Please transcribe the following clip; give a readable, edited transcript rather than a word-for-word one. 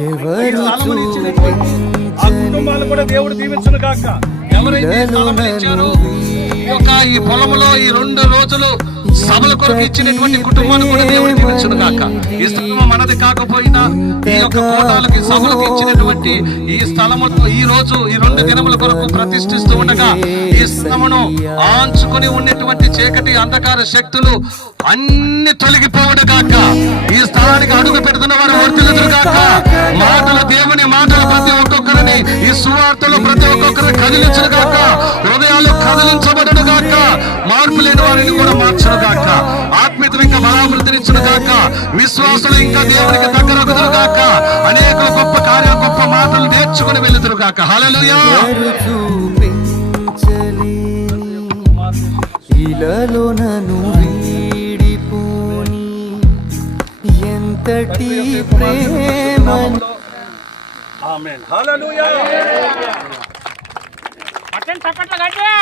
ఈ స్థలమును ఇచ్చినటువంటి ఆ కుటుంబాలు కూడా దేవుడు దీవించును గాక. ఎవరైతే ఈ స్థలమును ఇచ్చారో ఈ పొలములో ఈ 2 రోజులు సభల కొరకు ఇచ్చినటువంటి కుటుంబాన్ని కూడా దేవుడు దీవించును గాక. ఈ స్థలము మనది కాకపోయినా ఈ యొక్క కోటాలకి సభలకు ఇచ్చినటువంటి ఈ స్థలముతో ఈ రోజు ఈ 2 దినముల కొరకు ప్రతిష్ఠిస్తూ ఉండగా ఈ స్థలమును ఆంచుకొని ఉన్నటువంటి చీకటి అంధకార శక్తులు అన్ని తొలగిపోవుడు గాక. ఈ స్థలానికి అడుగు పెడుతున్న వారు వర్తిల్లుదురు గాక. మాటలు దేవుని మాటలు ప్రతి ఒక్కొక్కరిని ఈ సువార్తలో ప్రతి ఒక్కొక్కరిని కదిలించును గాక. హృదయాలు కదిలించబడును గాక. మార్పు లేని వారిని కూడా మార్చును గాక. ఆత్మీయతను ఇంకా బలాభివృద్ధినిచ్చును గాక. విశ్వాసులు ఇంకా దేవునికి దగ్గరగుదురు గాక. అనేకులు గొప్ప కార్యాలు గొప్ప మాటలు నేర్చుకుని వెళ్తురు గాక. హల్లెలూయా. ఇలాలో నన్ను వీడిపోని ఎంతటి ప్రేమ. ఆమేన్. హల్లెలూయా. చప్పట్లు గట్టిగా